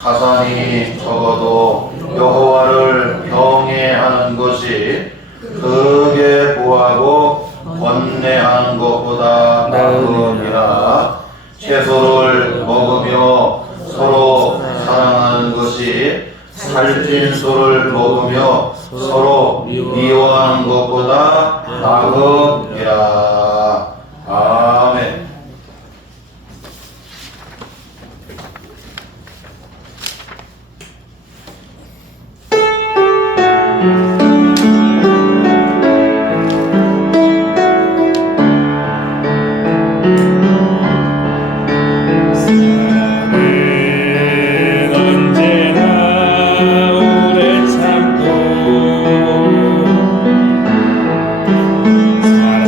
가산이 적어도 여호와를 경외하는 것이 극에 부하고 번뇌하는 것보다 나음이라. 채소를 먹으며 서로 사랑하는 것이 살찐 소를 먹으며 서로 미워하는 것보다 나음이라. 아멘. 사랑은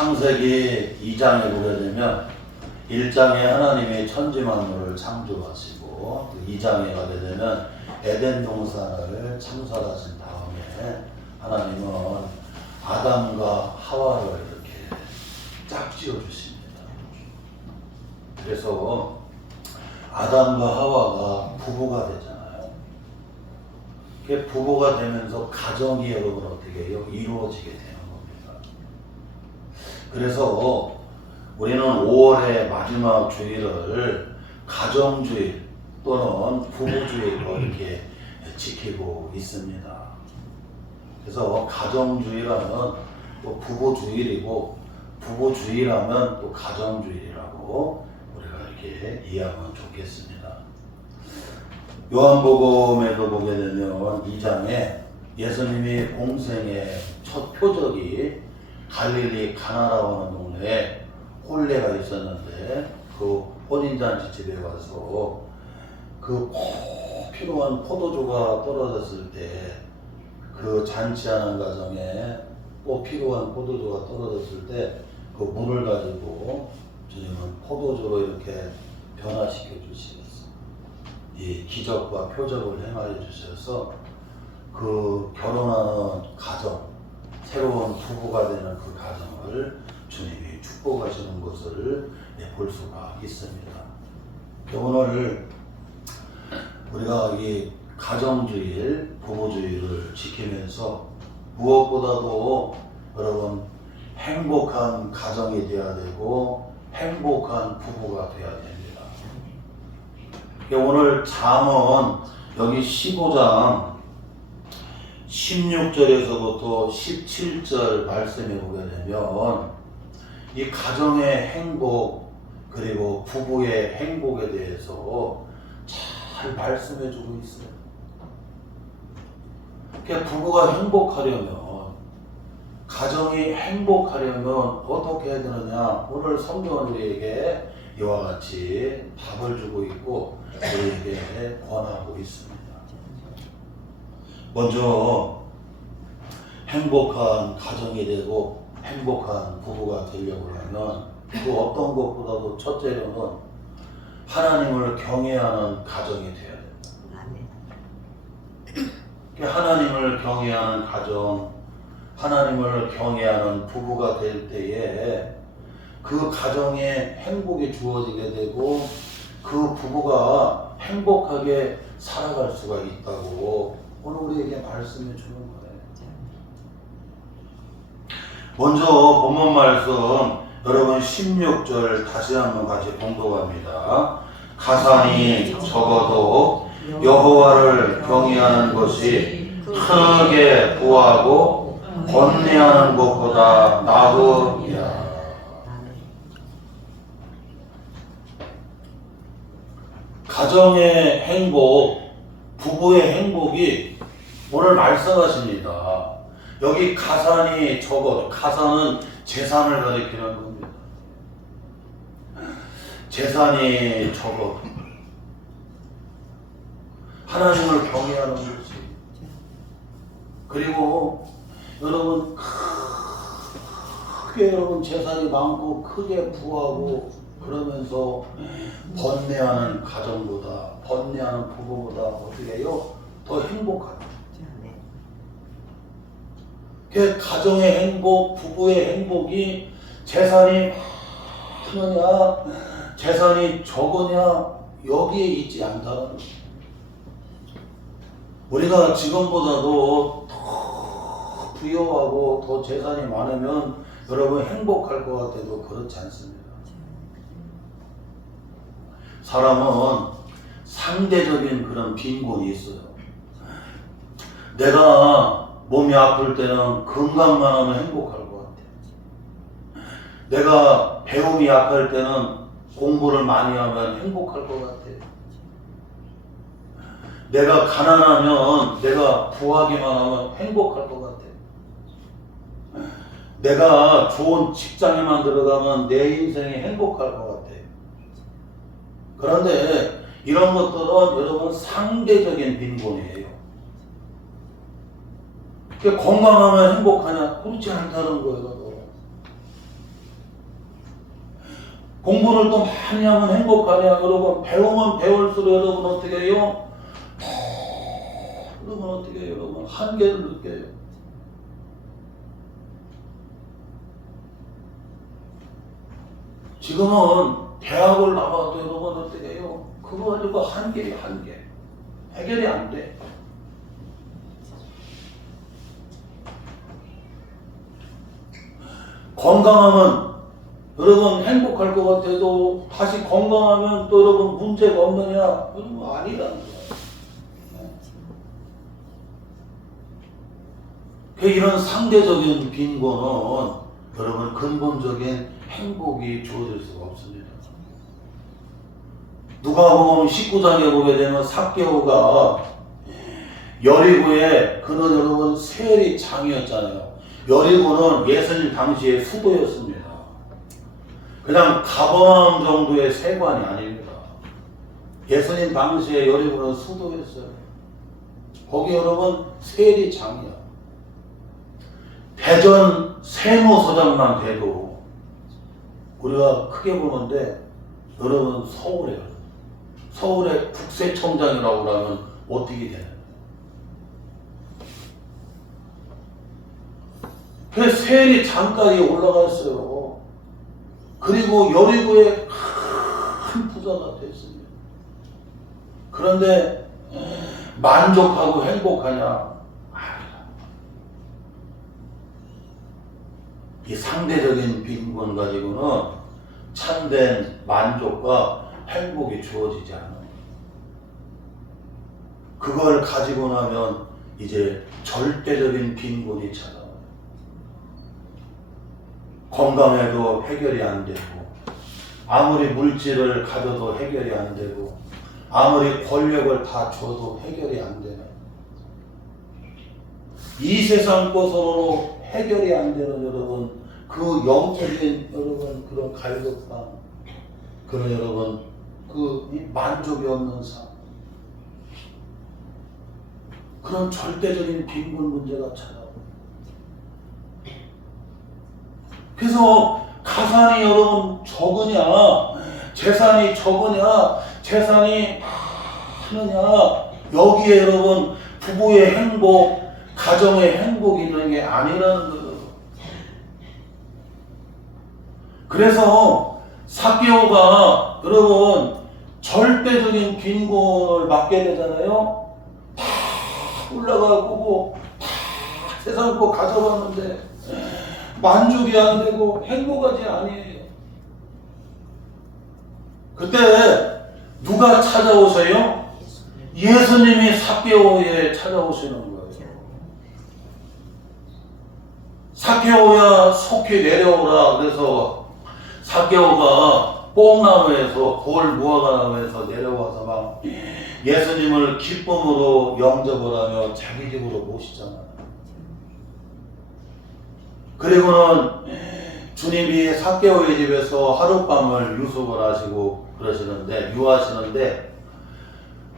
창세기 2장에 보게 되면 1장에 하나님이 천지 만물을 창조하시고 2장에 가게 되면 에덴 동산을 창설하신 다음에 하나님은 아담과 하와를 이렇게 짝지어 주십니다. 그래서 아담과 하와가 부부가 되잖아요. 그게 부부가 되면서 가정이 여러분 어떻게 해요? 이루어지게 되는 겁니다. 그래서 우리는 5월의 마지막 주일을 가정주일 또는 부부주일로 이렇게 지키고 있습니다. 그래서 가정주일하면 또 부부주일이고 부부주일하면 또 가정주일이라고 우리가 이렇게 이해하면 좋겠습니다. 요한복음에도 보게 되면 2장에 예수님이 공생의 첫 표적이 갈릴리 가나라고 하는 동네에 혼례가 있었는데 그 혼인잔치 집에 가서 그 필요한 포도주가 떨어졌을 때 그 잔치하는 가정에 꼭 필요한 포도주가 떨어졌을 때 그 물을 가지고 주님은 포도주로 이렇게 변화시켜 주시겠어. 이 기적과 표적을 행하여 주셔서 그 결혼하는 가정, 새로운 부부가 되는 그 가정을 주님이 축복하시는 것을 볼 수가 있습니다. 오늘 우리가 이 가정주일, 부부주일을 지키면서 무엇보다도 여러분 행복한 가정이 되어야 되고 행복한 부부가 되어야 됩니다. 오늘 잠언 여기 15장 16절에서부터 17절 말씀에 보게 되면 이 가정의 행복 그리고 부부의 행복에 대해서 잘 말씀해 주고 있어요. 그러니까 부부가 행복하려면 가정이 행복하려면 어떻게 해야 되느냐 오늘 성경은 우리에게 이와 같이 답을 주고 있고 우리에게 권하고 있습니다. 먼저 행복한 가정이 되고 행복한 부부가 되려고 하면 그 어떤 것보다도 첫째로는 하나님을 경외하는 가정이 되어야 됩니다. 하나님을 경외하는 가정, 하나님을 경외하는 부부가 될 때에 그 가정에 행복이 주어지게 되고 그 부부가 행복하게 살아갈 수가 있다고 오늘 우리에게 말씀해 주는 거예요. 먼저 본문 말씀 여러분 16절 다시 한번 같이 봉독합니다. 가산이 적어도 여호와를 경외하는 것이 크게 부하고 번뇌하는 것보다 나으니라. 가정의 행복, 부부의 행복이 오늘 말씀하십니다. 여기 가산이 적어도, 가산은 재산을 가리키는 겁니다. 재산이 적어도 하나님을 경외하는 것이, 그리고 여러분 크게 여러분 재산이 많고 크게 부하고 그러면서 번뇌하는 가정보다, 번뇌하는 부부보다 어떻게 해요? 더 행복하다. 그 가정의 행복, 부부의 행복이 재산이 많으냐, 재산이 적으냐 여기에 있지 않다는 거예요. 우리가 지금보다도 더 부유하고 더 재산이 많으면 여러분 행복할 것 같아도 그렇지 않습니다. 사람은 상대적인 그런 빈곤이 있어요. 내가 몸이 아플 때는 건강만 하면 행복할 것 같아. 내가 배움이 약할 때는 공부를 많이 하면 행복할 것 같아. 내가 가난하면 내가 부하기만 하면 행복할 것 같아. 내가 좋은 직장에만 들어가면 내 인생이 행복할 것 같아. 그런데 이런 것들은 여러분 상대적인 빈곤이에요. 건강하면 행복하냐? 그렇지 않다는 거예요. 공부를 또 많이 하면 행복하냐? 여러분, 배우면 배울수록 여러분 어떻게 해요? 여러분 어떻게 해요? 여러분 한계를 느껴요. 지금은 대학을 나와도 여러분 어떻게 해요? 그거 가지고 한계. 해결이 안 돼. 건강하면 여러분 행복할 것 같아도 다시 건강하면 또 여러분 문제가 없느냐? 여러분 아니라는 거야. 이런 상대적인 빈곤은 여러분 근본적인 행복이 주어질 수가 없습니다. 누가복음 19장에 보게 되면 삭개오가 여리고에 그는 여러분 세리 장이었잖아요. 여리고는 예수님 당시의 수도였습니다. 그냥 가버나움 정도의 세관이 아닙니다. 예수님 당시에 여리고는 수도였어요. 거기 여러분 세리 장이야. 대전 세무서장만 돼도 우리가 크게 보는데 여러분 서울의 국세청장이라고 하면 어떻게 되나요? 그래서 세리 장까지 올라갔어요. 그리고 여리고에 큰 부자가 됐습니다. 그런데 만족하고 행복하냐? 이 상대적인 빈곤 가지고는 참된 만족과 행복이 주어지지 않아요. 그걸 가지고 나면 이제 절대적인 빈곤이 찾아와요. 건강해도 해결이 안 되고, 아무리 물질을 가져도 해결이 안 되고, 아무리 권력을 다 줘도 해결이 안 되는, 이 세상 것으로 해결이 안 되는 여러분, 그 영적인 여러분 그런 갈급함, 그런 여러분 그 만족이 없는 삶, 그런 절대적인 빈곤 문제가 찾아옵니다. 그래서 가산이 여러분 적으냐, 재산이 적으냐, 재산이 많으냐, 여기에 여러분 부부의 행복, 가정의 행복이 있는 게 아니라는 거예요. 그래서 삭개오가 여러분 절대적인 빈곤을 맞게 되잖아요. 다 올라가고 다 세상 거 가져갔는데 만족이 안 되고 행복하지 아니에요. 그때 누가 찾아오세요? 예수님이 삭개오에 찾아오시는 거예요. 삭개오야 속히 내려오라. 그래서 삭개오가 뽕나무에서 돌 무화과나무에서 내려와서 막 예수님을 기쁨으로 영접을 하며 자기 집으로 모시잖아요. 그리고는 주님이 삭개오의 집에서 하룻밤을 유숙을 하시고 그러시는데, 유하시는데,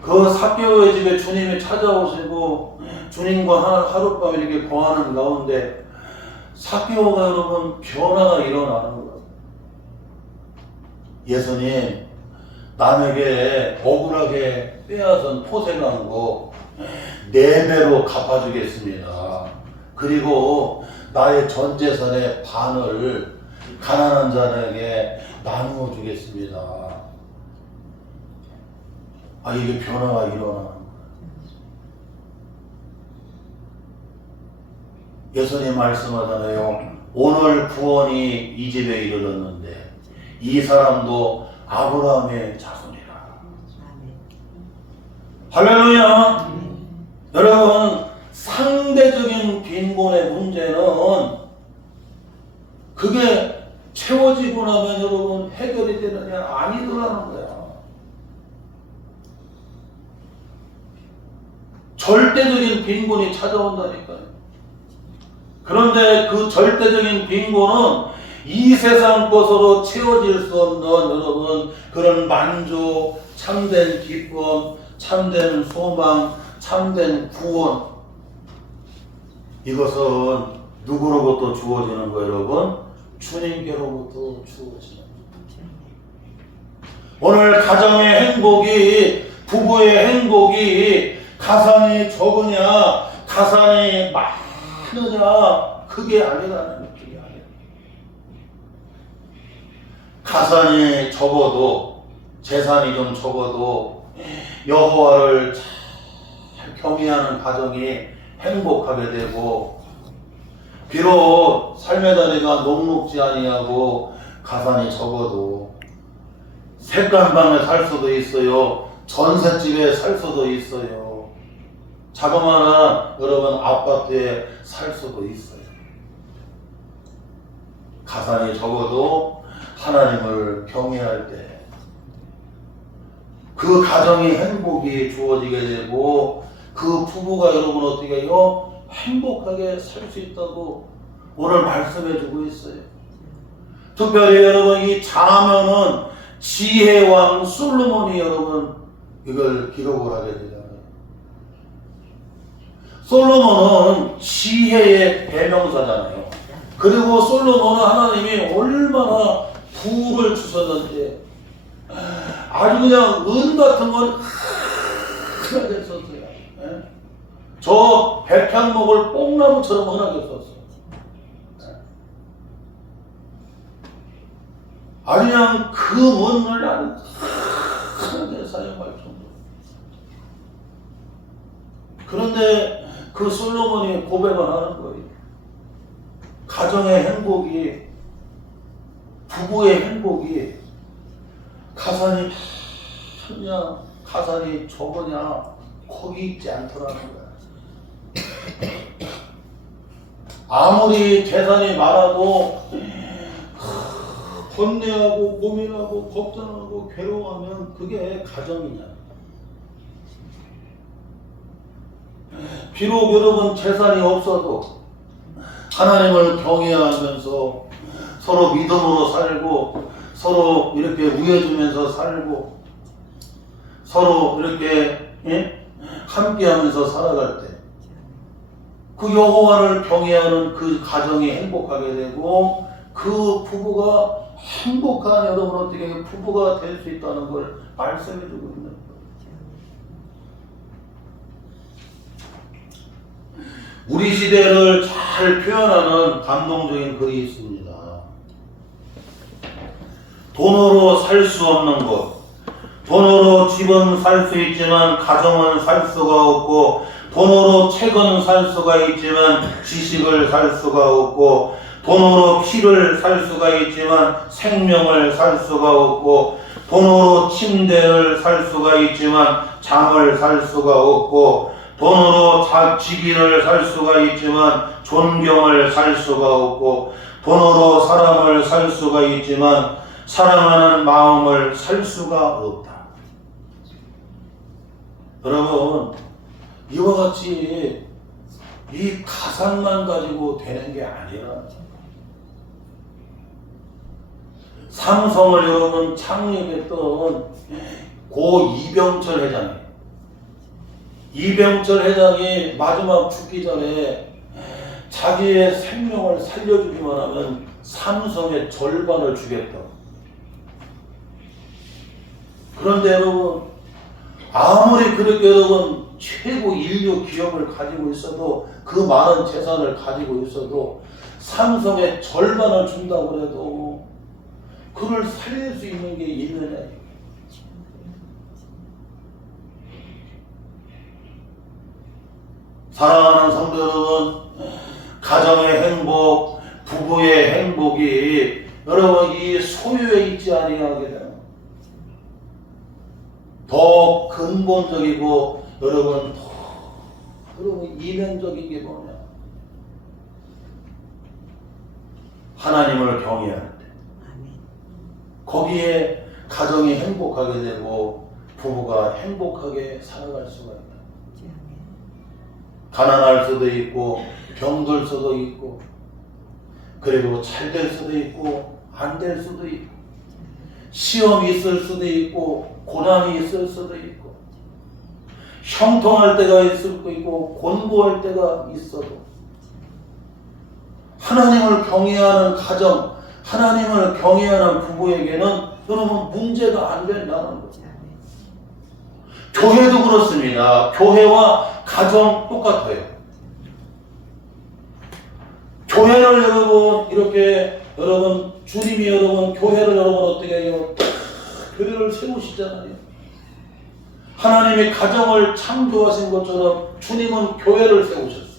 그 삭개오의 집에 주님이 찾아오시고 주님과 하룻밤 이렇게 거하는 가운데 삭개오가 여러분 변화가 일어나는 거예요. 예수님, 남에게 억울하게 빼앗은 포생한 거 4배로 갚아주겠습니다. 그리고 나의 전 재산의 반을 가난한 자에게 나누어 주겠습니다. 이게 변화가 일어나는 거예요. 예수님 말씀하잖아요. 오늘 구원이 이 집에 이르렀는데 이 사람도 아브라함의 자손이라. 할렐루야. 여러분, 상대적인 빈곤의 문제는 그게 채워지고 나면 여러분 해결이 되느냐? 아니더라는 거야. 절대적인 빈곤이 찾아온다니까요. 그런데 그 절대적인 빈곤은 이 세상 것으로 채워질 수 없는 여러분 그런 만족, 참된 기쁨, 참된 소망, 참된 구원, 이것은 누구로부터 주어지는 거예요, 여러분? 주님께로부터 주어지는 거예요. 오늘 가정의 행복이, 부부의 행복이 가산이 적으냐 가산이 많으냐 그게 아니라는 느낌이 아니에요. 가산이 적어도, 재산이 좀 적어도 여호와를 잘 경외하는 가정이 행복하게 되고, 비록 삶의 다리가 녹록지 아니하고 가산이 적어도 색간방에 살 수도 있어요. 전셋집에 살 수도 있어요. 자그마한 여러분 아파트에 살 수도 있어요. 가산이 적어도 하나님을 경외할 때 그 가정이 행복이 주어지게 되고, 그 부부가 여러분 어떻게 해요? 행복하게 살 수 있다고 오늘 말씀해 주고 있어요. 특별히 여러분 이 자면은 지혜왕 솔로몬이 여러분 이걸 기록을 하게 되잖아요. 솔로몬은 지혜의 대명사잖아요. 그리고 솔로몬은 하나님이 얼마나 부를 주셨는지 아주 그냥 은 같은 건 흔하게 썼어요. 저 백향목을 뽕나무처럼 흔하게 썼어요. 아주 그냥 그 문을 나는 흔하게 사용할 정도. 그런데 그 솔로몬이 고백을 하는 거예요. 가정의 행복이, 부부의 행복이 가산이 많으냐 가산이 적으냐 거기 있지 않더라는 거야. 아무리 재산이 많아도 번뇌하고 고민하고 걱정하고 괴로워하면 그게 가정이냐. 비록 여러분 재산이 없어도 하나님을 경외하면서 서로 믿음으로 살고, 서로 이렇게 우애주면서 살고, 서로 이렇게 함께하면서 살아갈 때 그 여호와를 경외하는 그 가정이 행복하게 되고, 그 부부가 행복한 여러분 어떻게 부부가 될 수 있다는 걸 말씀해 주고 있는 거예요. 우리 시대를 잘 표현하는 감동적인 글이 있습니다. 돈으로 살 수 없는 것, 돈으로 집은 살 수 있지만 가정은 살 수가 없고, 돈으로 책은 살 수가 있지만 지식을 살 수가 없고, 돈으로 피를 살 수가 있지만 생명을 살 수가 없고, 돈으로 침대를 살 수가 있지만 잠을 살 수가 없고, 돈으로 직위를 살 수가 있지만 존경을 살 수가 없고, 돈으로 사람을 살 수가 있지만 사랑하는 마음을 살 수가 없다. 여러분, 이와 같이 이 가산만 가지고 되는 게 아니라, 삼성을 여러분 창립했던 고 이병철 회장이에요. 이병철 회장이 마지막 죽기 전에 자기의 생명을 살려주기만 하면 삼성의 절반을 주겠다고. 그런데 여러분, 아무리 그렇게 여러분 최고 인류 기업을 가지고 있어도, 그 많은 재산을 가지고 있어도 삼성의 절반을 준다고 해도 그를 살릴 수 있는 게 있느냐. 사랑하는 성도 여러분, 가정의 행복, 부부의 행복이 여러분 이 소유에 있지 아니하게 되는 더 근본적이고 여러분 이면적인 게 뭐냐? 하나님을 경외할 때 거기에 가정이 행복하게 되고 부부가 행복하게 살아갈 수가 있다. 가난할 수도 있고 병들 수도 있고, 그리고 잘 될 수도 있고 안 될 수도 있고, 시험이 있을 수도 있고 고난이 있을 수도 있고, 형통할 때가 있을 수도 있고 곤고할 때가 있어도 하나님을 경외하는 가정, 하나님을 경외하는 부부에게는 여러분 문제가 안 된다는 거죠. 교회도 그렇습니다. 교회와 가정 똑같아요. 교회를 여러분 이렇게 여러분 주님이 여러분 교회를 여러분 어떻게 해요? 교회를 세우시잖아요. 하나님이 가정을 창조하신 것처럼 주님은 교회를 세우셨어요.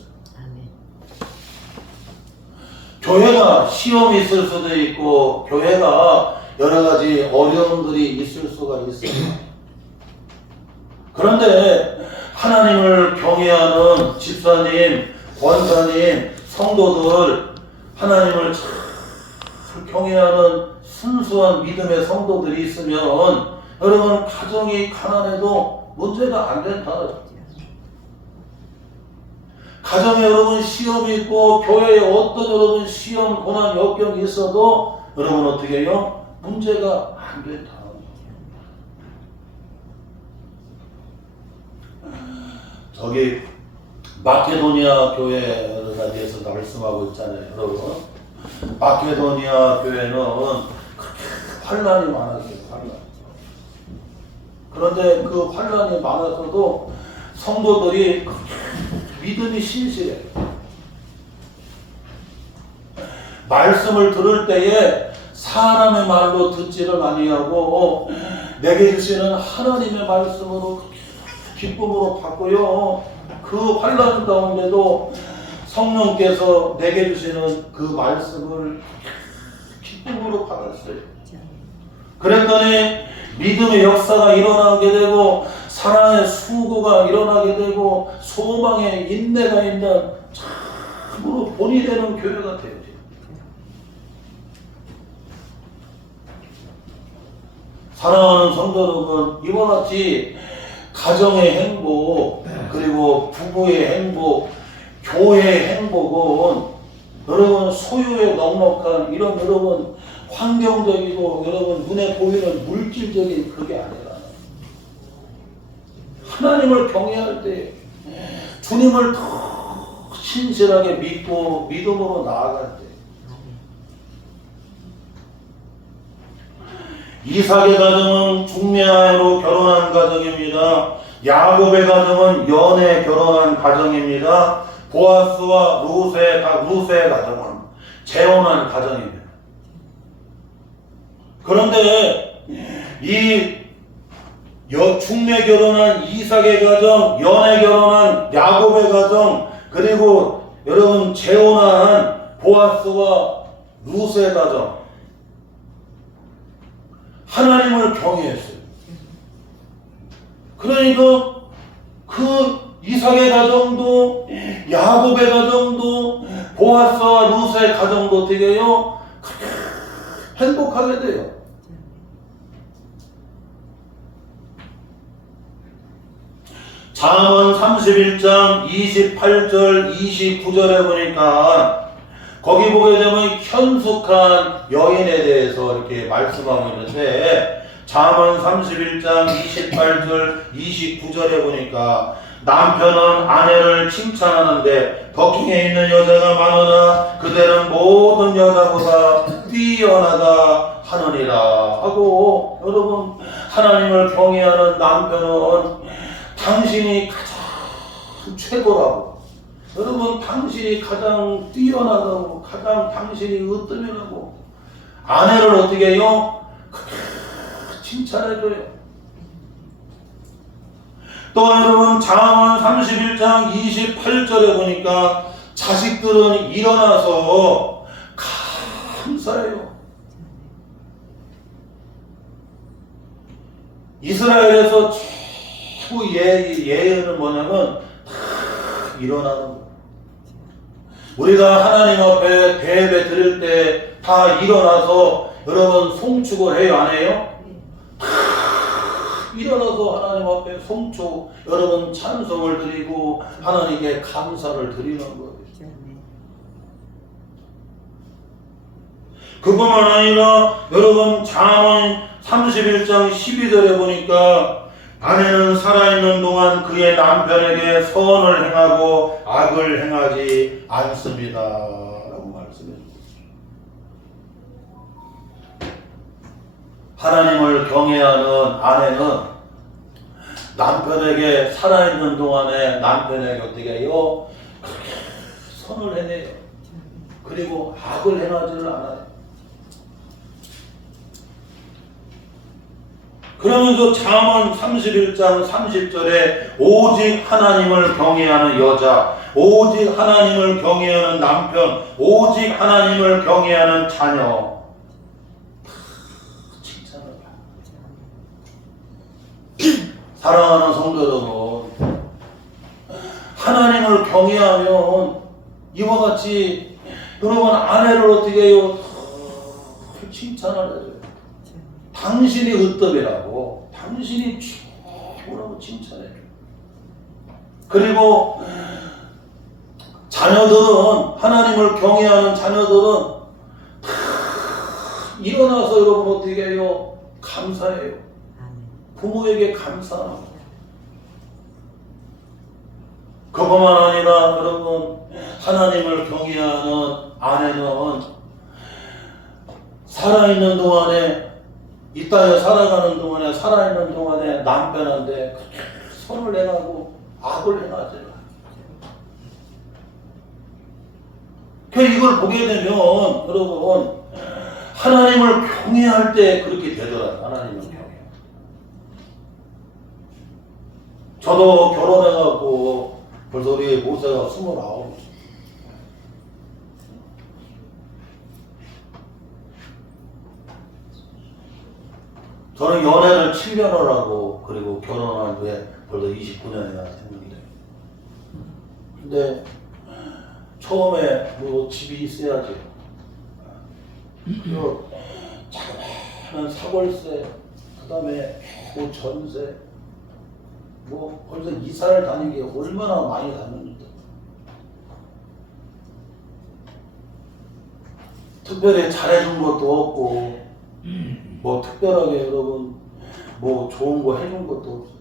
교회가 시험이 있을 수도 있고 교회가 여러 가지 어려움들이 있을 수가 있어요. 그런데 하나님을 경외하는 집사님, 권사님, 성도들, 하나님을 잘 경외하는 순수한 믿음의 성도들이 있으면 여러분 가정이 가난해도 문제가 안 된다. 가정에 여러분 시험이 있고 교회에 어떤 여러분 시험, 고난, 역경이 있어도 여러분 어떻게 해요? 문제가 안 된다. 저기 마케도니아 교회에 대해서 말씀하고 있잖아요. 여러분 마케도니아 교회는 그렇게 환난이 많았어요. 환난. 그런데 그 환난이 많아서도 성도들이 믿음이 신실해요. 말씀을 들을 때에 사람의 말로 듣지를 아니하고 내게 주시는 하나님의 말씀으로 기쁨으로 받고요. 그 환난 가운데도 성령께서 내게 주시는 그 말씀을 기쁨으로 받았어요. 그랬더니 믿음의 역사가 일어나게 되고 사랑의 수고가 일어나게 되고 소망의 인내가 있는 참으로 본이 되는 교회가 되어요. 사랑하는 성도 여러분, 이와 같이 가정의 행복, 그리고 부부의 행복, 교회의 행복은 여러분 소유에 넉넉한 이런 여러분 환경적이고 여러분 눈에 보이는 물질적인 그게 아니라 하나님을 경외할 때 주님을 더 신실하게 믿고 믿음으로 나아갈 때 이삭의 가정은 중매하여로 결혼한 가정입니다. 야곱의 가정은 연애 결혼한 가정입니다. 보아스와 루스의 가정은 재혼한 가정입니다. 그런데 이 중매 결혼한 이삭의 가정, 연애 결혼한 야곱의 가정, 그리고 여러분 재혼한 보아스와 루스의 가정, 하나님을 경외했어요. 그러니까 그 이삭의 가정도 야곱의 가정도 보아스와 루스의 가정도 어떻게 해요? 행복하게 돼요. 잠언 31장 28절 29절에 보니까 거기 보게 되면 현숙한 여인에 대해서 이렇게 말씀하고 있는데 잠언 31장 28절 29절에 보니까 남편은 아내를 칭찬하는데 더킹에 있는 여자가 많으나 그대는 모든 여자보다 뛰어나다 하느니라 하고 여러분 하나님을 경외하는 남편은 당신이 가장 최고라고 여러분 당신이 가장 뛰어나다고 가장 당신이 으뜸이라고 아내를 어떻게 해요? 칭찬해줘요. 또 여러분 잠언 31장 28절에 보니까 자식들은 일어나서 감사해요. 이스라엘에서 최고 예언은 뭐냐면 다 일어나는 거예요. 우리가 하나님 앞에 대배 드릴 때 다 일어나서 여러분 송축을 해요? 안 해요? 다 일어나서 하나님 앞에 송축 여러분 찬송을 드리고 하나님께 감사를 드리는 거예요. 그뿐만 아니라 여러분 잠언 31장 12절에 보니까 아내는 살아있는 동안 그의 남편에게 선을 행하고 악을 행하지 않습니다 라고 말씀해 주셨습니다. 하나님을 경외하는 아내는 남편에게 살아있는 동안에 남편에게 어떻게 해요? 선을 해내요. 그리고 악을 행하지를 않아요. 그러면서 잠언 31장 30절에 오직 하나님을 경외하는 여자, 오직 하나님을 경외하는 남편, 오직 하나님을 경외하는 자녀 칭찬을 사랑하는 성도들은 하나님을 경외하면 이와 같이 여러분 아내를 어떻게 해요? 칭찬을 해줘요. 당신이 으뜸이라고, 당신이 최고라고 칭찬해요. 그리고 자녀들은, 하나님을 경외하는 자녀들은 일어나서 여러분 어떻게 해요? 감사해요. 부모에게 감사합니다. 그것만 아니라 여러분 하나님을 경외하는 아내는 살아있는 동안에, 이 땅에 살아가는 동안에, 살아있는 동안에 남편한테 선을 행하고 악을 행하지. 이걸 보게 되면 여러분 하나님을 경외할 때 그렇게 되더라고요. 하나님을 경외. 저도 결혼해갖고 벌써 우리 모세가 29. 저는 연애를 7년을 하고 그리고 결혼한 후에 벌써 29년이나 됐는데, 근데 처음에 뭐 집이 있어야지. 그리고 자그마한 사골세, 그 다음에 뭐 전세, 뭐 벌써 이사를 다니기 얼마나 많이 다녔는데, 특별히 잘해준 것도 없고 뭐 특별하게 여러분 뭐 좋은 거 해준 것도 없어요.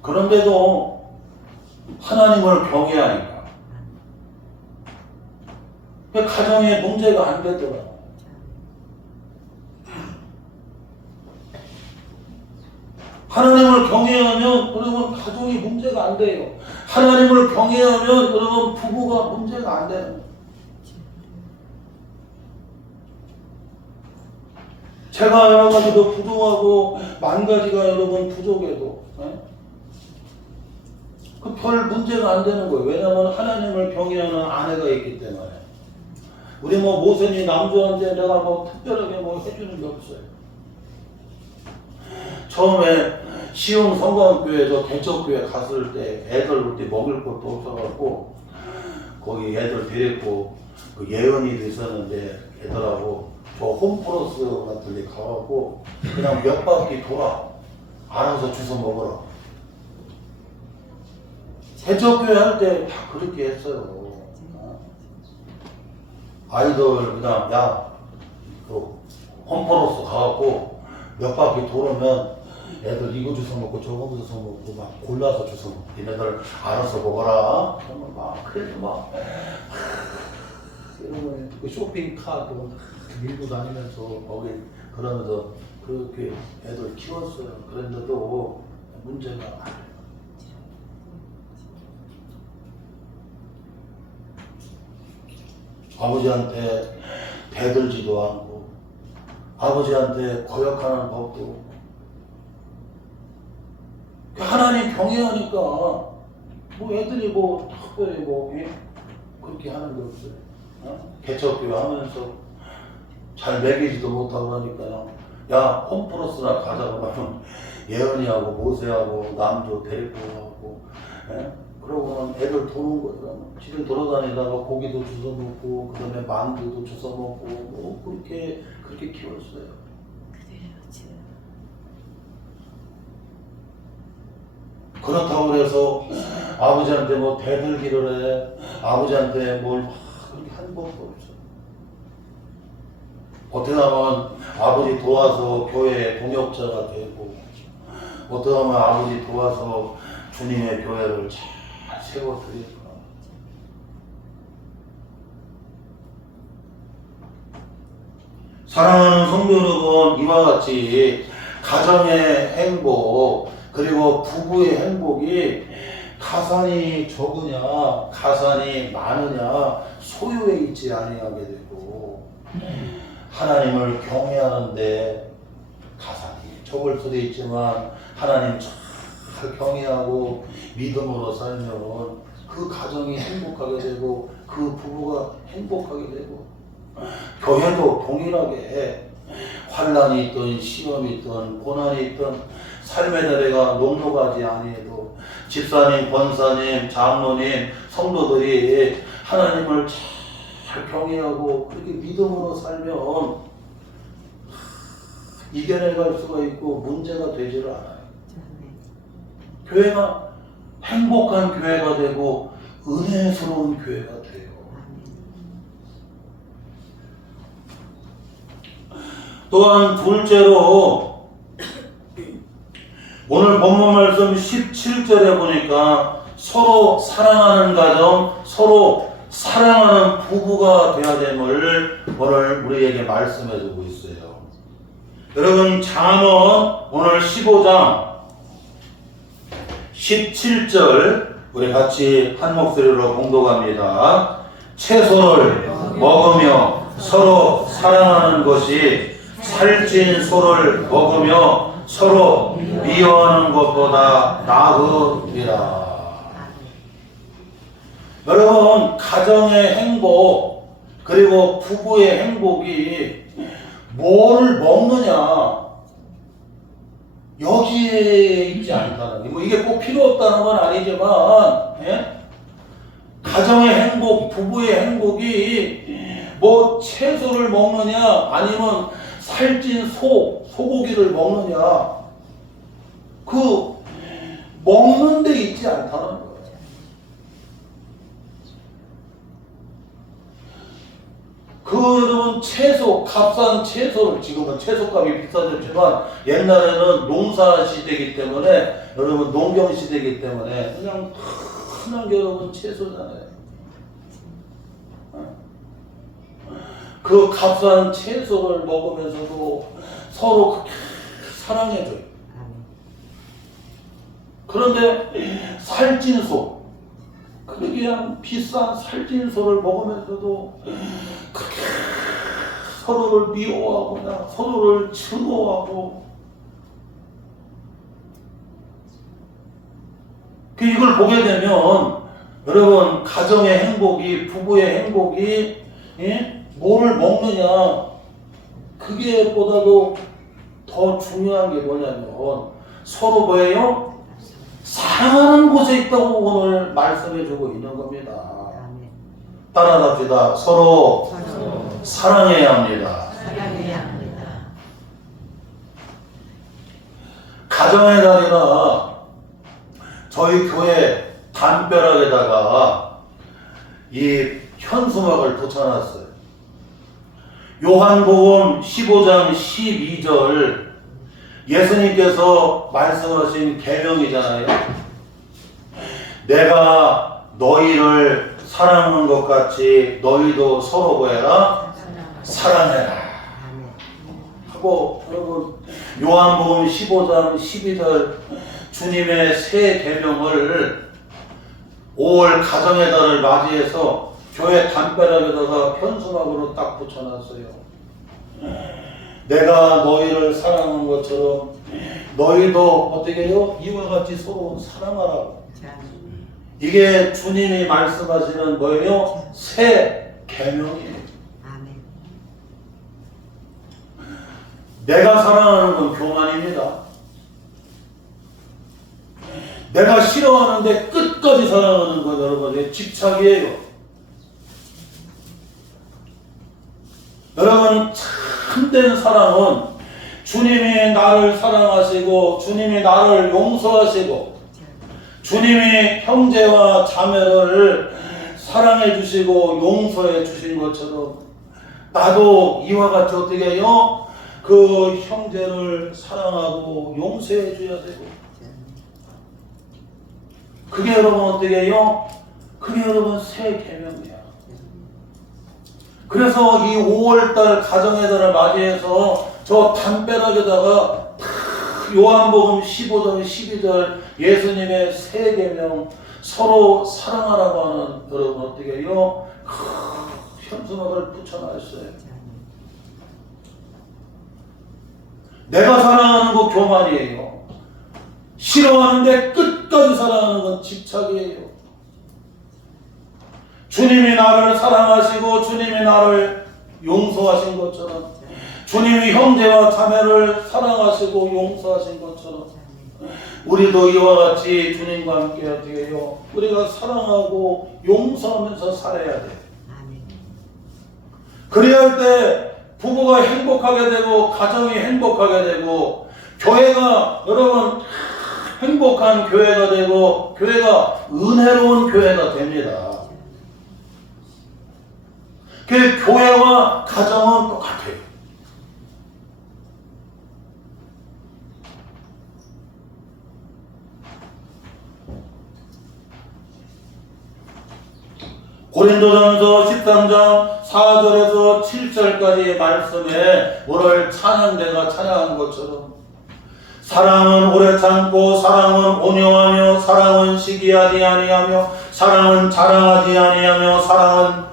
그런데도 하나님을 경외하니까 가정에 문제가 안 되더라고요. 하나님을 경외하면 여러분 가정이 문제가 안 돼요. 하나님을 경외하면 여러분 부부가 문제가 안 되는 거예요. 제가 여러 가지도 부족하고 만 가지가 여러분 부족해도 그 별 문제가 안 되는 거예요. 왜냐하면 하나님을 경외하는 아내가 있기 때문에. 우리 뭐 모세님 남조한테 내가 뭐 특별하게 뭐 해주는 게 없어요. 처음에 시흥 성광교회 저 개척교회 갔을 때 애들 그때 먹을 것도 없어갖고 거기 애들 데리고 그 예언이도 있었는데 애들하고 저 홈플러스 같은 데 가갖고 그냥 몇 바퀴 돌아 알아서 주워 먹어라. 개척교회 할 때 다 그렇게 했어요. 아이들 그냥 그 홈플러스 가갖고 몇 바퀴 돌으면 애들 이거 주워 먹고 저거 주워 먹고 막 골라서 주워 먹고 얘네들 알아서 먹어라. 그러면 막 그래도 막 이러면 그 쇼핑 카드 밀고 다니면서 거기 그러면서 그렇게 애들 키웠어요. 그런데도 문제가 안 돼요. 아버지한테 대들지도 않고 아버지한테 거역하는 법도 없고 하나님 경외하니까 뭐 애들이 뭐 특별히 뭐 그렇게 하는 게 없어요. 개척교회 하면서 잘 먹이지도 못하고 하니까요. 야 홈플러스나 가자고 하면 예언이하고 모세하고 남조 데리고 가고 그러고는 애들 도는 거더라고. 집에 돌아다니다가 고기도 주워 먹고 그 다음에 만두도 주워 먹고 뭐 그렇게 키웠어요. 그렇다고 해서 아버지한테 뭐 대들기를 해. 아버지한테 뭘 그렇게 한 법도 없어. 어떻게 하면 아버지 도와서 교회의 동역자가 되고 어떻게 하면 아버지 도와서 주님의 교회를 잘 세워드릴까. 사랑하는 성도 여러분, 이와 같이 가정의 행복 그리고 부부의 행복이 가산이 적으냐 가산이 많으냐 소유에 있지 아니하게 되고 하나님을 경외하는데 가산이 적을 수도 있지만 하나님 잘 경외하고 믿음으로 살면 그 가정이 행복하게 되고 그 부부가 행복하게 되고 교회도 동일하게 환난이 있든 시험이 있든 고난이 있든 삶의 노래가 녹록하지 아니해도 집사님, 권사님, 장로님, 성도들이 하나님을 잘 경외하고 그렇게 믿음으로 살면 이겨내갈 수가 있고 문제가 되지를 않아요. 교회가 행복한 교회가 되고 은혜스러운 교회가 돼요. 또한 둘째로 오늘 본문 말씀 17절에 보니까 서로 사랑하는 가정, 서로 사랑하는 부부가 되어야 됨을 오늘 우리에게 말씀해 주고 있어요. 여러분 잠언 오늘 15장 17절 우리 같이 한 목소리로 봉독합니다. 채소를 먹으며 서로 사랑하는 것이 살찐 소를 먹으며 서로 미워하는 것보다 나으리라. 여러분 가정의 행복 그리고 부부의 행복이 뭘 먹느냐 여기에 있지 않다는 게 뭐 이게 꼭 필요 없다는 건 아니지만 가정의 행복 부부의 행복이 뭐 채소를 먹느냐 아니면 살찐 소고기를 먹느냐 그 먹는 데 있지 않다는 거예요. 그 여러분 채소 값싼 채소를 지금은 채소값이 비싸졌지만 옛날에는 농사 시대이기 때문에 여러분 농경 시대이기 때문에 그냥 흔한 게 여러분 채소잖아요. 그 값싼 채소를 먹으면서도 서로 그렇게 사랑해줘요. 그런데 살찐 소, 그냥 비싼 살찐 소를 먹으면서도 그렇게 서로를 미워하거나 서로를 증오하고 이걸 보게 되면 여러분 가정의 행복이 부부의 행복이 뭐를 먹느냐 그게 보다도 더 중요한 게 뭐냐면 서로 뭐예요? 사랑하는 곳에 있다고 오늘 말씀해 주고 있는 겁니다. 따라합시다. 서로 사랑해야 합니다. 가정의 달이나 저희 교회 담벼락에다가 이 현수막을 붙여놨어요. 요한복음 15장 12절 예수님께서 말씀하신 계명이잖아요. 내가 너희를 사랑하는 것 같이 너희도 서로 뭐해라? 사랑해라. 하고 여러분 요한복음 15장 12절 주님의 새 계명을 5월 가정의 달을 맞이해서 교회 담벼락에다가 현수막으로 딱 붙여놨어요. 내가 너희를 사랑하는 것처럼 너희도 어떻게 해요? 이와 같이 서로 사랑하라고. 이게 주님이 말씀하시는 뭐예요? 새 계명이에요. 내가 사랑하는 건 교만입니다. 내가 싫어하는데 끝까지 사랑하는 건 여러분의 집착이에요. 여러분 참된 사랑은 주님이 나를 사랑하시고 주님이 나를 용서하시고 주님이 형제와 자매를 사랑해 주시고 용서해 주신 것처럼 나도 이와 같이 어떻게 해요? 그 형제를 사랑하고 용서해 줘야 되고 그게 여러분 어떻게 해요? 그게 여러분 새 계명이야. 그래서 이 5월달 가정의 달을 맞이해서 저 담벼락에다가 요한복음 15장 12절 예수님의 세 계명 서로 사랑하라고 하는 여러분 어떻게 해요? 현수막을 붙여놨어요. 내가 사랑하는 거 교만이에요. 싫어하는데 끝까지 사랑하는 건 집착이에요. 주님이 나를 사랑하시고 주님이 나를 용서하신 것처럼 주님이 형제와 자매를 사랑하시고 용서하신 것처럼 우리도 이와 같이 주님과 함께 어떻게 해요? 우리가 사랑하고 용서하면서 살아야 돼. 그래야 할 때 부부가 행복하게 되고 가정이 행복하게 되고 교회가 여러분 행복한 교회가 되고 교회가 은혜로운 교회가 됩니다. 그 교회와 가정은 똑같아요. 고린도전서 13장 4절에서 7절까지의 말씀에 오늘 찬양대가 찬양한 것처럼 사랑은 오래 참고 사랑은 온유하며 사랑은 시기하지 아니하며 사랑은 자랑하지 아니하며 사랑은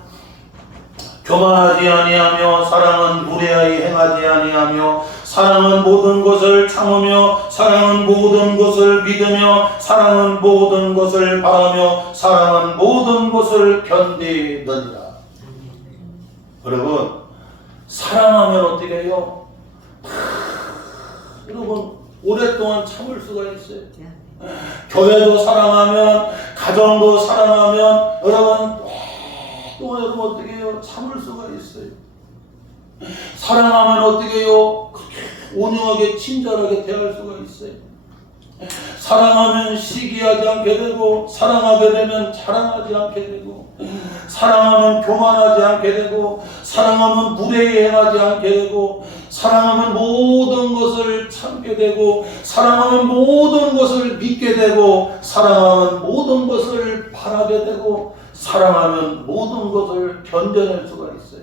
교만하지 아니하며 사랑은 무례하게 행하지 아니하며 사랑은 모든 것을 참으며 사랑은 모든 것을 믿으며 사랑은 모든 것을 바라며 사랑은 모든 것을 견디느니라. 여러분 사랑하면 어떻게 해요? 여러분 오랫동안 참을 수가 있어요. 교회도 사랑하면 가정도 사랑하면 여러분 또 여러분 어떻게 해요? 참을 수가 있어요. 사랑하면 어떻게 해요? 온유하게 친절하게 대할 수가 있어요. 사랑하면 시기하지 않게 되고 사랑하게 되면 자랑하지 않게 되고 사랑하면 교만하지 않게 되고 사랑하면 무례히 행하지 않게 되고 사랑하면 모든 것을 참게 되고 사랑하면 모든 것을 믿게 되고 사랑하면 모든 것을 바라게 되고 사랑하면 모든 것을 견뎌낼 수가 있어요.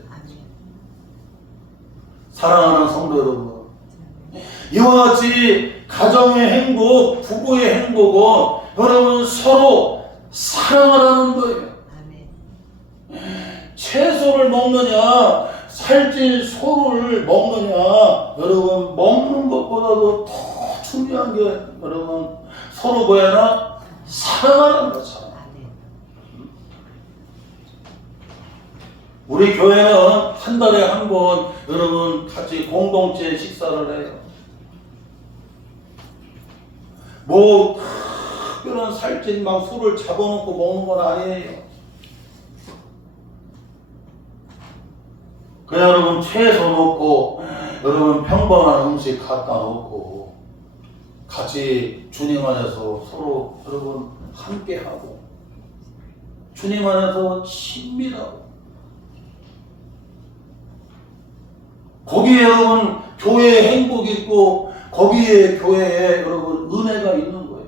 사랑하는 성도 여러분, 이와 같이 가정의 행복, 부부의 행복은 여러분 서로 사랑하라는 거예요. 채소를 먹느냐 살찐 소를 먹느냐 여러분 먹는 것보다도 더 중요한 게 여러분 서로 뭐야나 사랑하는 거죠. 우리 교회는 한 달에 한 번 여러분 같이 공동체 식사를 해요. 뭐 특별한 살찐 막 술을 잡아놓고 먹는 건 아니에요. 그냥 여러분 채소 넣고 여러분 평범한 음식 갖다 놓고 같이 주님 안에서 서로 여러분 함께하고 주님 안에서 친밀하고 거기에 여러분 교회에 행복이 있고 거기에 교회에 여러분 은혜가 있는 거예요.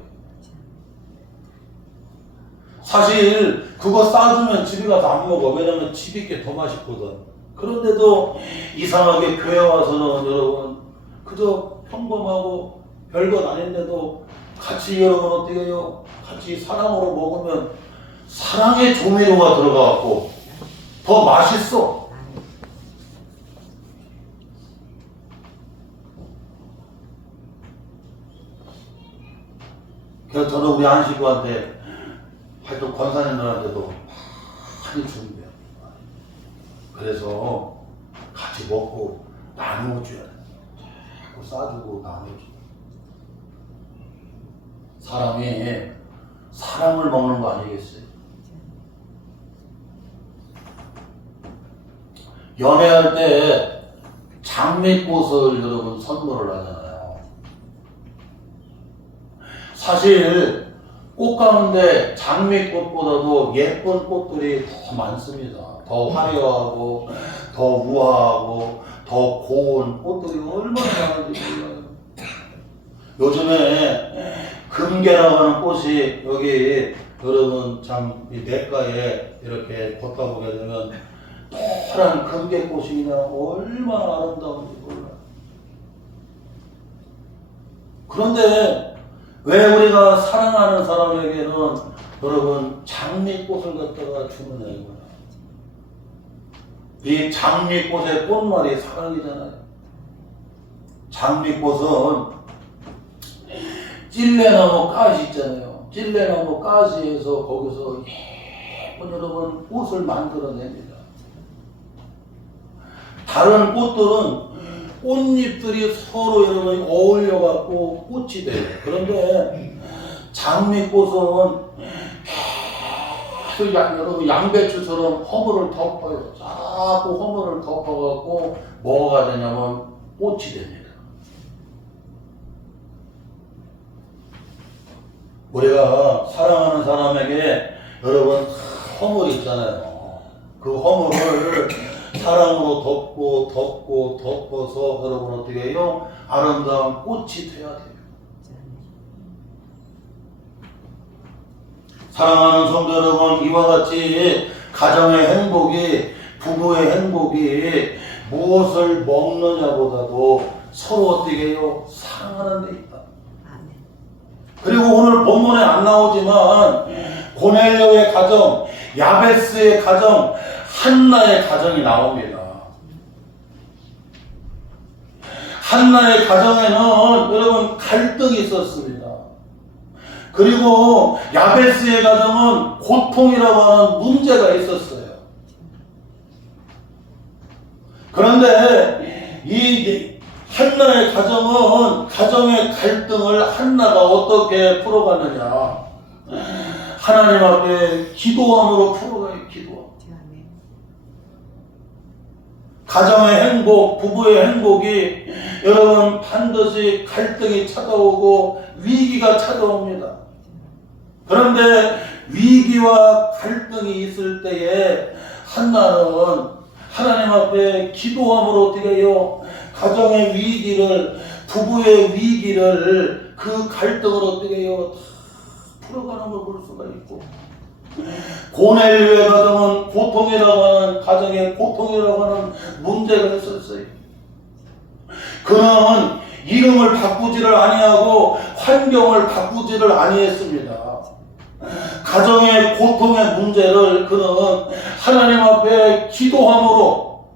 사실 그거 싸주면 집에 가서 안 먹어. 왜냐면 집 있게 더 맛있거든. 그런데도 이상하게 교회 와서는 여러분 그저 평범하고 별것 아닌데도 같이 여러분 어떻게 해요? 같이 사랑으로 먹으면 사랑의 조미료가 들어가고 더 맛있어. 그래서 저는 우리 안식구한테 하여튼 권사님들한테도 많이 준대요. 그래서 같이 먹고 나눠줘야 돼. 자꾸 싸주고 나눠줘. 사람이 사랑을 먹는 거 아니겠어요? 연애할 때 장미꽃을 여러분 선물을 하잖아요. 사실 꽃 가운데 장미꽃보다도 예쁜 꽃들이 더 많습니다. 더 화려하고 더 우아하고 더 고운 꽃들이 얼마나 많은지 몰라요. 요즘에 금계라고 하는 꽃이 여기 여러분 참 이 냇가에 이렇게 걷다 보게 되면 파란 금괴꽃이 그냥 얼마나 아름다운지 몰라. 그런데 왜 우리가 사랑하는 사람에게는 여러분 장미꽃을 갖다가 주느냐 이거야. 이 장미꽃의 꽃말이 사랑이잖아요. 장미꽃은 찔레나무 가시 있잖아요. 찔레나무 가시에서 거기서 예쁜 여러분 꽃을 만들어냅니다. 다른 꽃들은 꽃잎들이 서로 여러분 어울려갖고 꽃이 돼요. 그런데 장미꽃은 계속 여러분 양배추처럼 허물을 덮어요. 자꾸 허물을 덮어갖고 뭐가 되냐면 꽃이 됩니다. 우리가 사랑하는 사람에게 여러분 허물 있잖아요. 그 허물을 사랑으로 덮어서 여러분 어떻게 해요? 아름다운 꽃이 돼야 돼요. 사랑하는 성도 여러분, 이와 같이 가정의 행복이, 부부의 행복이 무엇을 먹느냐보다도 서로 어떻게 해요? 사랑하는 데 있다. 그리고 오늘 본문에 안 나오지만 고넬료의 가정, 야베스의 가정, 한나의 가정이 나옵니다. 한나의 가정에는 여러분 갈등이 있었습니다. 그리고 야베스의 가정은 고통이라고 하는 문제가 있었어요. 그런데 이 한나의 가정은 가정의 갈등을 한나가 어떻게 풀어가느냐. 하나님 앞에 기도함으로 풀어가요. 기도함. 가정의 행복, 부부의 행복이 여러분 반드시 갈등이 찾아오고 위기가 찾아옵니다. 그런데 위기와 갈등이 있을 때에 한나는 하나님 앞에 기도함으로 어떻게 해요? 가정의 위기를, 부부의 위기를 그 갈등을 어떻게 해요? 다 풀어가는 걸 볼 수가 있고, 고넬료의 가정은 고통이라고 하는, 가정의 고통이라고 하는 문제가 있었어요. 그는 이름을 바꾸지를 아니하고 환경을 바꾸지를 아니했습니다. 가정의 고통의 문제를 그는 하나님 앞에 기도함으로,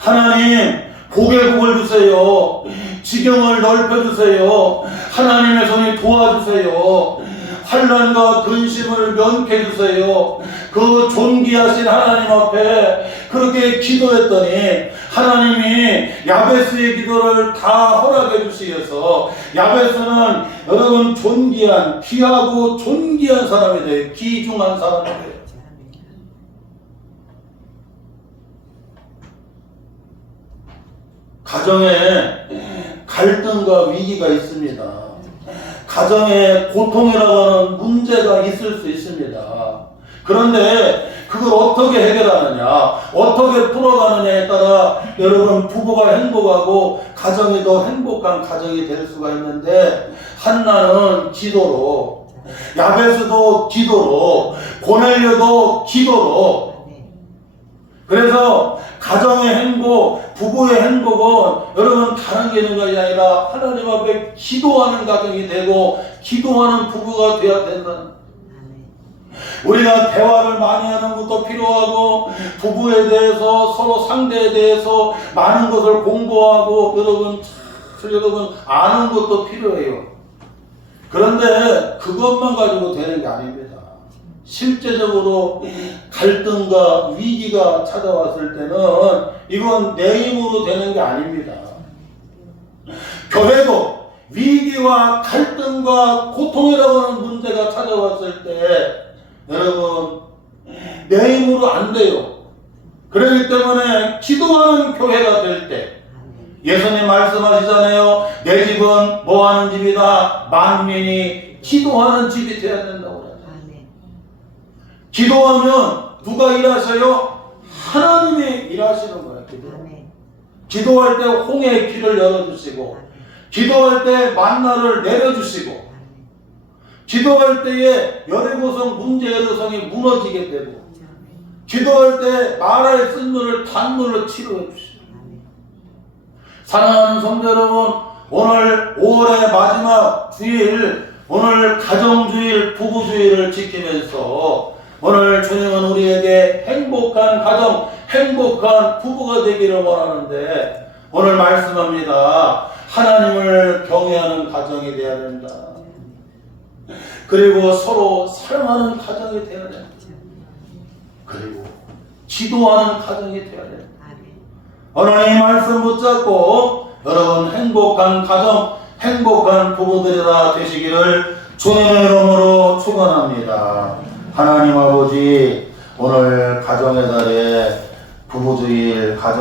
하나님 고개국을 주세요. 지경을 넓혀주세요. 하나님의 손이 도와주세요. 환난과 근심을 면케 주세요. 그 존귀하신 하나님 앞에 그렇게 기도했더니 하나님이 야베스의 기도를 다 허락해 주시어서 야베스는 여러분 존귀한, 귀하고 존귀한 사람이 돼요. 귀중한 사람이 돼요. 가정에 갈등과 위기가 있습니다. 가정에 고통이라고 하는 문제가 있을 수 있습니다. 그런데 그걸 어떻게 해결하느냐, 어떻게 풀어가느냐에 따라 여러분 부부가 행복하고 가정이 더 행복한 가정이 될 수가 있는데, 한나는 기도로, 야베스도 기도로, 고넬료도 기도로. 그래서 가정의 행복, 부부의 행복은 여러분 다른 게 있는 것이 아니라 하나님 앞에 기도하는 가정이 되고 기도하는 부부가 되어야 된다. 우리가 대화를 많이 하는 것도 필요하고, 부부에 대해서 서로 상대에 대해서 많은 것을 공부하고 여러분 아는 것도 필요해요. 그런데 그것만 가지고 되는 게 아닙니다. 실제적으로 갈등과 위기가 찾아왔을 때는 이건 내 힘으로 되는 게 아닙니다. 교회도 위기와 갈등과 고통이라고 하는 문제가 찾아왔을 때 여러분 내 힘으로 안 돼요. 그렇기 때문에 기도하는 교회가 될 때, 예수님 말씀하시잖아요. 내 집은 뭐하는 집이다? 만민이 기도하는 집이 되어야 된다고 그래요. 기도하면 누가 일하셔요? 하나님이 일하시는 거예요. 기도할 때 홍해의 길을 열어주시고, 기도할 때 만나를 내려주시고, 기도할 때에 여리고성 문제 여리고성이 무너지게 되고, 기도할 때 말할 쓴물을 단물로 치료해 주시오. 사랑하는 성도 여러분, 오늘 5월의 마지막 주일, 오늘 가정주일, 부부주일을 지키면서 오늘 주님은 우리에게 행복한 가정, 행복한 부부가 되기를 원하는데 오늘 말씀합니다. 하나님을 경외하는 가정이 되어야 된다. 그리고 서로 사랑하는 가정이 되어야 된다. 그리고 기도하는 가정이 되어야 된다. 오늘 이 말씀 붙잡고 여러분 행복한 가정, 행복한 부부들이라 되시기를 주님의 이름으로 축원합니다. 하나님 아버지, 오늘 가정의 달에 부부주일, 가정